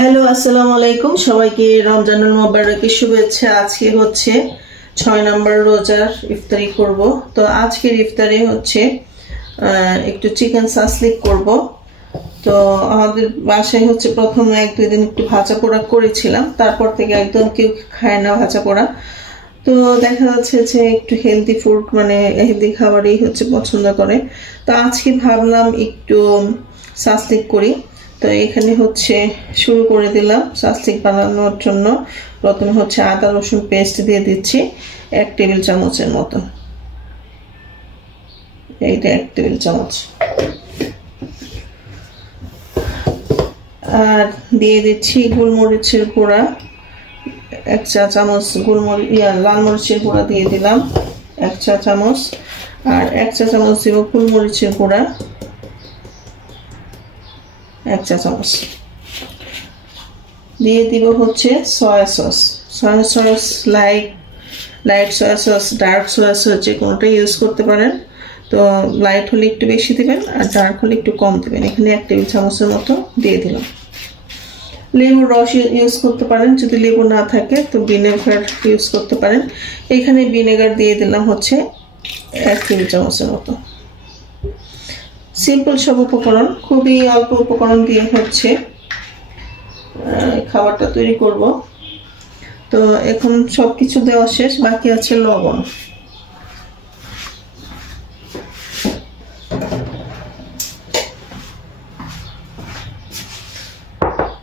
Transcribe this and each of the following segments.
Hello আসসালামু আলাইকুম সবাইকে রমজানুল মোবারকের শুভেচ্ছা। আজকে হচ্ছে 6 নম্বর রোজার ইফতারি করব। তো আজকের ইফতারে হচ্ছে একটু চিকেন সাসলিক করব। তো আমাদের বাসায় হচ্ছে প্রথম 1-2 দিন একটু ভাজা পোড়া করেছিলাম, তারপর থেকে একদম কেউ খায় না ভাজা পোড়া। তো দেখা যাচ্ছে যে একটু হেলদি ফুড মানে হেলদি খাবারই হচ্ছে পছন্দ করে। তো আজকে ভাবলাম একটু সাসলিক করি। তো এখানে হচ্ছে শুরু করে দিলাম সাসলিক বানানোর জন্য। প্রথমে হচ্ছে আদা রসুন পেস্ট দিয়ে দিচ্ছি 1 টেবিল চামচের মতো, এইটা 1 টেবিল চামচ। আর দিয়ে দিচ্ছি গোলমরিচের গুঁড়া 1 চা চামচ, লাল মরিচের গুঁড়া দিয়ে দিলাম 1 চা চামচ, আর 1 চা চামচ দিব গোলমরিচের গুঁড়া 1 চা চামচ। দিয়ে দিব হচ্ছে soya sauce, light soya sauce, dark soya sauce, যে কোনোটা ইউজ করতে পারেন। তো লাইট হলে একটু বেশি দিবেন আর ডার্ক হলে একটু কম দিবেন। এখানে 1 টেবিল চামচের মতো দিয়ে দিলাম। লেবুর রস ইউজ করতে পারেন, যদি লেবু না থাকে তো ভিনেগার ইউজ করতে পারেন। এখানে ভিনেগার দিয়ে দিলাম হচ্ছে 1 টেবিল চামচের মতো। সিম্পল সব উপকরণ, খুবই অল্প উপকরণ দিয়ে হচ্ছে খাবারটা তৈরি করব। তো এখন সবকিছু দেওয়া শেষ, বাকি আছে লবণ।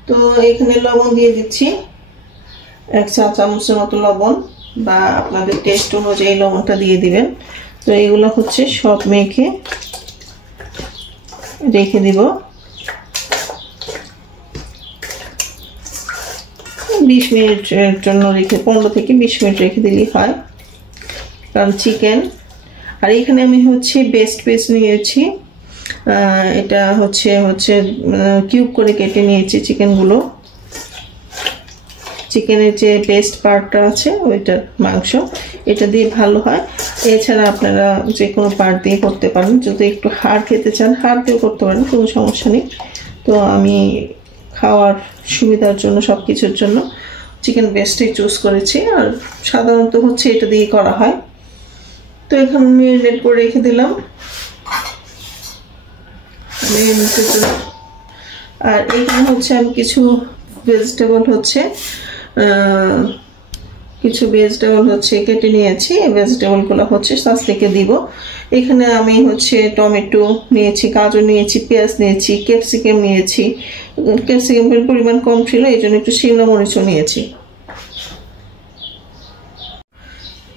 তো এখানে লবণ দিয়ে দিচ্ছি 1 চা চামচের মতো লবণ, বা আপনাদের টেস্ট অনুযায়ী লবণটা দিয়ে দিবেন। তো এগুলো হচ্ছে সব মেখে রেখে দিব 20 মিনিটের জন্য, 15 থেকে 20 মিনিট রেখে দিলেই হয়, কারণ চিকেন। আর এখানে আমি হচ্ছে বেস্ট পেস্ট নিয়েছি, এটা হচ্ছে কিউব করে কেটে নিয়েছি চিকেনগুলো। চিকেনের যে বেস্ট পার্টটা আছে ওইটার মাংস, এটা দিয়ে ভালো হয়। এছাড়া আপনারা যে কোনো পার্ট দিয়ে করতে পারেন, যদি একটু হাড় খেতে চান হাড় দিয়েও করতে পারেন, কোনো সমস্যা নেই। তো আমি খাওয়ার সুবিধার জন্য সব কিছুর জন্য চিকেন বেস্টই চুজ করেছি, আর সাধারণত হচ্ছে এটা দিয়ে করা হয়। তো এখানে ম্যারিনেট করে রেখে দিলাম। আর এখানে হচ্ছে আমি কিছু ভেজিটেবল হচ্ছে কেটে নিয়েছি। এই ভেজিটেবলগুলো হচ্ছে সাসলিকে দিব। এখানে আমি হচ্ছে টমেটো নিয়েছি, গাজর নিয়েছি, পেঁয়াজ নিয়েছি, ক্যাপসিকাম নিয়েছি। ক্যাপসিকামের পরিমাণ কম ছিল, এই জন্য একটু শিমলা মরিচও নিয়েছি।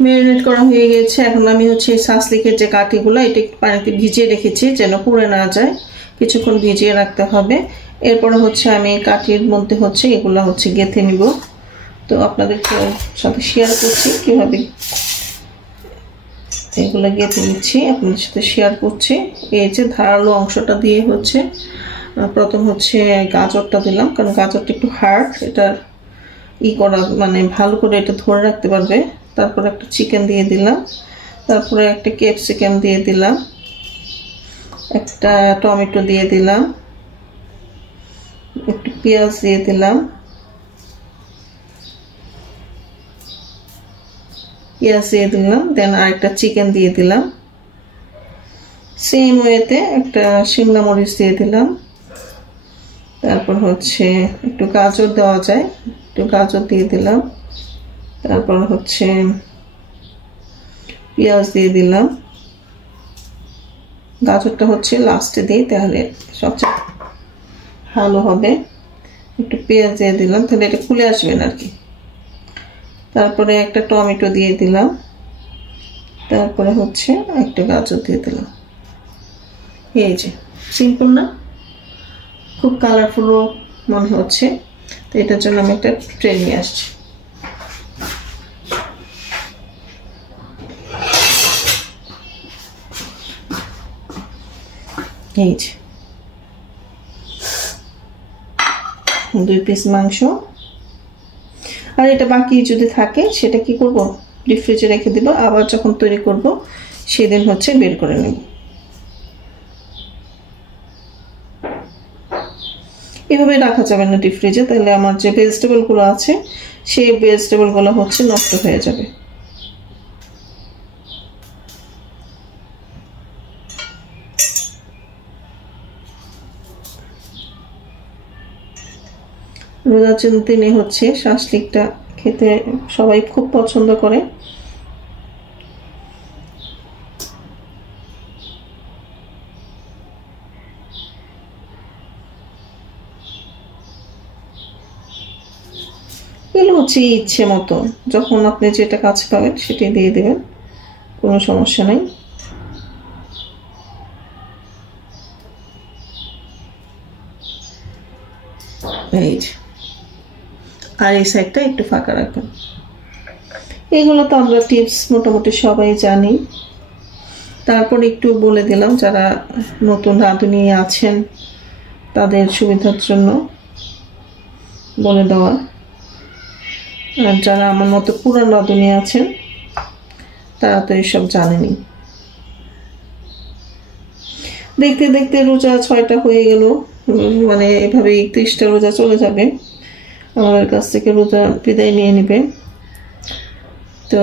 ম্যারিনেট করা হয়ে গেছে। এখন আমি হচ্ছে সাসলিকের যে কাঠিগুলো, এটা একটু পানিতে ভিজিয়ে রেখেছি যেন পুড়ে না যায়, কিছুক্ষণ ভিজিয়ে রাখতে হবে। এরপরে হচ্ছে আমি কাঠির মধ্যে হচ্ছে এগুলো হচ্ছে গেঁথে নিব। তো আপনাদের সাথে শেয়ার করছি কিভাবে এগুলো গেঁথে নিচ্ছি, আপনাদের সাথে শেয়ার করছি। এই যে ধারালো অংশটা দিয়ে হচ্ছে প্রথম হচ্ছে গাজরটা দিলাম, কারণ গাজরটা একটু হার্ড, এটা করা মানে ভালো করে এটা ধরে রাখতে পারবে। তারপরে একটা চিকেন দিয়ে দিলাম, তারপরে একটা ক্যাপসিকাম দিয়ে দিলাম, একটা টমেটো দিয়ে দিলাম, একটু পেঁয়াজ দিয়ে দিলাম, দেন আরেকটা চিকেন দিয়ে দিলাম। সেম ওয়েতে একটা শিমলা মরিচ দিয়ে দিলাম। তারপর হচ্ছে একটু গাজর দেওয়া যায়, একটু গাজর দিয়ে দিলাম। তারপর হচ্ছে পেঁয়াজ দিয়ে দিলাম। গাজরটা হচ্ছে লাস্টে দিই, তাহলে সবচেয়ে ভালো হবে। একটু পেঁয়াজ দিয়ে দিলাম, তাহলে এটা খুলে আসবে না আর কি। তারপরে একটা টমেটো দিয়ে দিলাম, তারপরে হচ্ছে একটা গাজর দিয়ে দিলাম। এই যে সিম্পল না, খুব কালারফুলও মনে হচ্ছে। তো এটার জন্য আমি একটা ট্রে নিয়ে আসছি। এই যে 2 পিস মাংস। আর এটা বাকি যদি থাকে সেটা কি করব, ডিপ ফ্রিজে রেখে দিব, আবার যখন তৈরি করব সেদিন হচ্ছে বের করে নেব। এভাবে রাখা যাবে না ডিপ ফ্রিজে, তাহলে আমার যে ভেজিটেবলগুলো আছে সেই ভেজিটেবলগুলো হচ্ছে নষ্ট হয়ে যাবে। রোজার দিনে হচ্ছে শাঁসলিকটা খেতে সবাই খুব পছন্দ করে। এগুলো হচ্ছে ইচ্ছে মতো, যখন আপনি যেটা কাছে পাবেন সেটাই দিয়ে দেবেন, কোনো সমস্যা নেই। এই আর এই সাইডটা একটু ফাঁকা রাখবেন। এগুলো তো আমরা টিপস মোটামুটি সবাই জানি, তারপর একটু বলে দিলাম যারা নতুন রাঁধুনি আছেন তাদের সুবিধার জন্য বলে দেওয়া, আর যারা আমার মতো পুরান রাঁধুনি আছেন তারা তো এইসব জানেনি। দেখতে দেখতে রোজা 6টা হয়ে গেল, মানে এভাবে 31টা রোজা চলে যাবে, আমাদের কাছ থেকে রোজা বিদায় নিয়ে নেবে। তো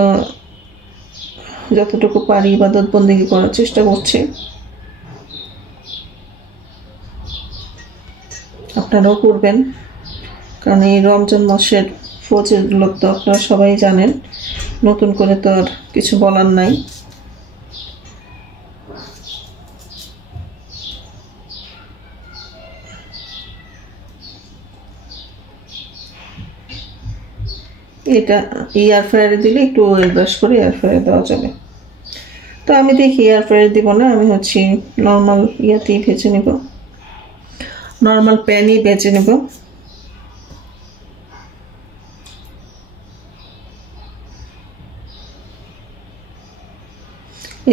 যতটুকু পারি ইবাদত বন্দেগী করার চেষ্টা করছি, আপনারাও করবেন, কারণ এই রমজান মাসের ফজিলত তো আপনারা সবাই জানেন, নতুন করে তো আর কিছু বলার নাই। এটা এয়ার ফ্রায়ারে দিলে একটু অয়েল ব্রাশ করে এয়ার ফ্রায়ারে দেওয়া যাবে। তো আমি দেখি এয়ার ফ্রায়ার দিব না, আমি হচ্ছে নর্মাল ইয়াতেই ভেজে নেব, নর্মাল প্যানেই ভেজে নেব।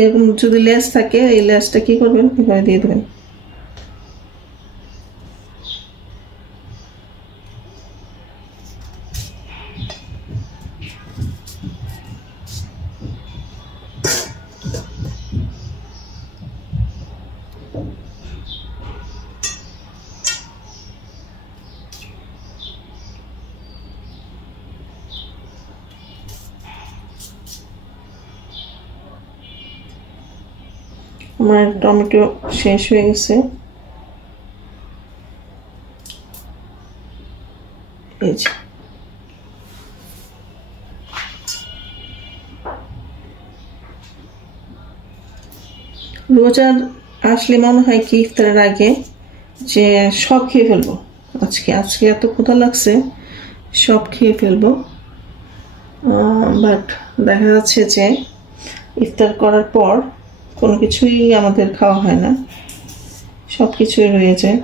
এরকম যদি লেস থাকে এই লেসটা কি করবেন, এভাবে দিয়ে দেবেন। আমার টমেটো শেষ হয়ে গেছে, এই যে রোজার আসলে মনে হয় কি ইফতারের আগে যে সব খেয়ে ফেলবো, আজকে এত ক্ষুধা লাগছে সব খেয়ে ফেলবো, বাট দেখা যাচ্ছে যে ইফতার করার পর কোনো কিছুই আমাদের খাওয়া হয় না, সব কিছুই রয়ে যায়।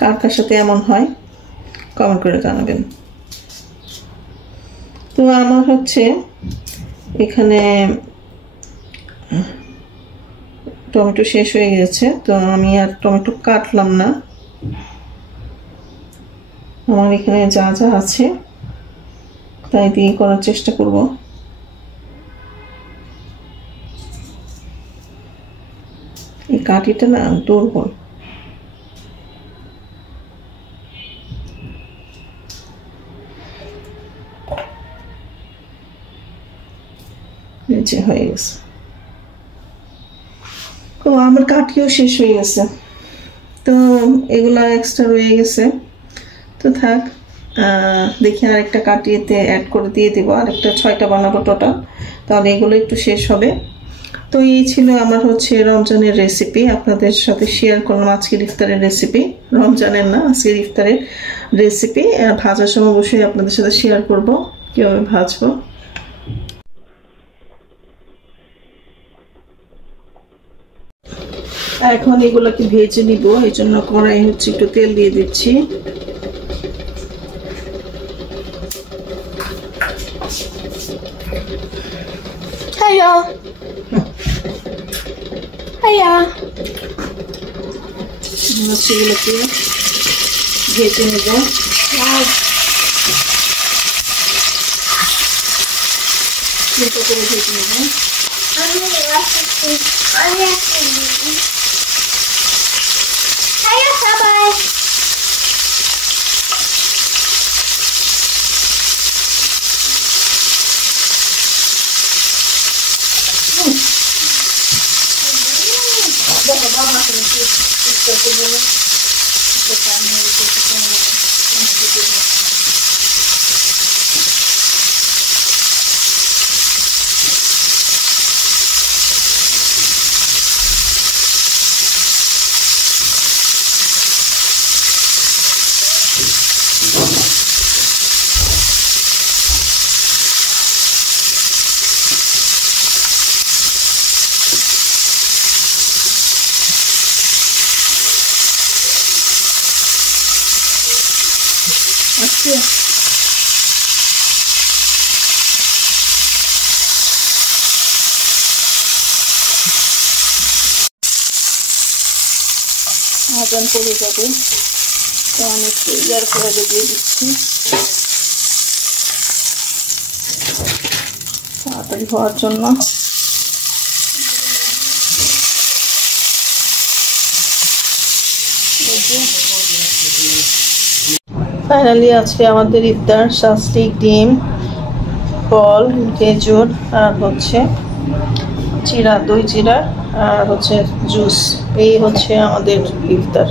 কার কার সাথে এমন হয় কমেন্ট করে জানাবেন। তো আমার হচ্ছে এখানে টমেটো শেষ হয়ে গেছে, তো আমি আর টমেটো কাটলাম না, আমার এখানে যা যা আছে তাই দিয়ে করার চেষ্টা করব। এই কাঠিটা না দুর্বল, নিচে হয়ে গেছে। তো আমার কাঠিও শেষ হয়ে গেছে, তো এগুলা এক্সট্রা রয়ে গেছে, তো থাক, দেখি আরেকটা কাটিয়েতে অ্যাড করে দিয়ে দিব, আরেকটা 6টা বানাবো টোটাল, তাহলে এগুলো একটু শেষ হবে। তো এই ছিল আমার হচ্ছে রমজানের রেসিপি, আপনাদের সাথে শেয়ার করলাম আজকের ইফতারের রেসিপি, রমজানের না আজকের ইফতারের রেসিপি। ভাজার সময় অবশ্যই আপনাদের সাথে শেয়ার করব কীভাবে ভাজবো। এখন এগুলোকে ভেজে নিব, এই জন্য কড়াই হচ্ছে একটু তেল দিয়ে দিচ্ছি। Hiya. Hiya. হচ্ছে এগুলোকে ভেজে নেব। করে ভেজে নেব। Hiya, bye-bye. আজান পড়ে যাবে, তো আমি একটু এয়ার ফ্রায়ারে দিয়ে দিচ্ছি তাড়াতাড়ি হওয়ার জন্য। ফাইনালি আজকে আমাদের ইফতার শাস্তিক ডিম, ফল, খেজুর আর হচ্ছে চিরা, দই চিরা আর হচ্ছে জুস। এই হচ্ছে আমাদের ইফতার।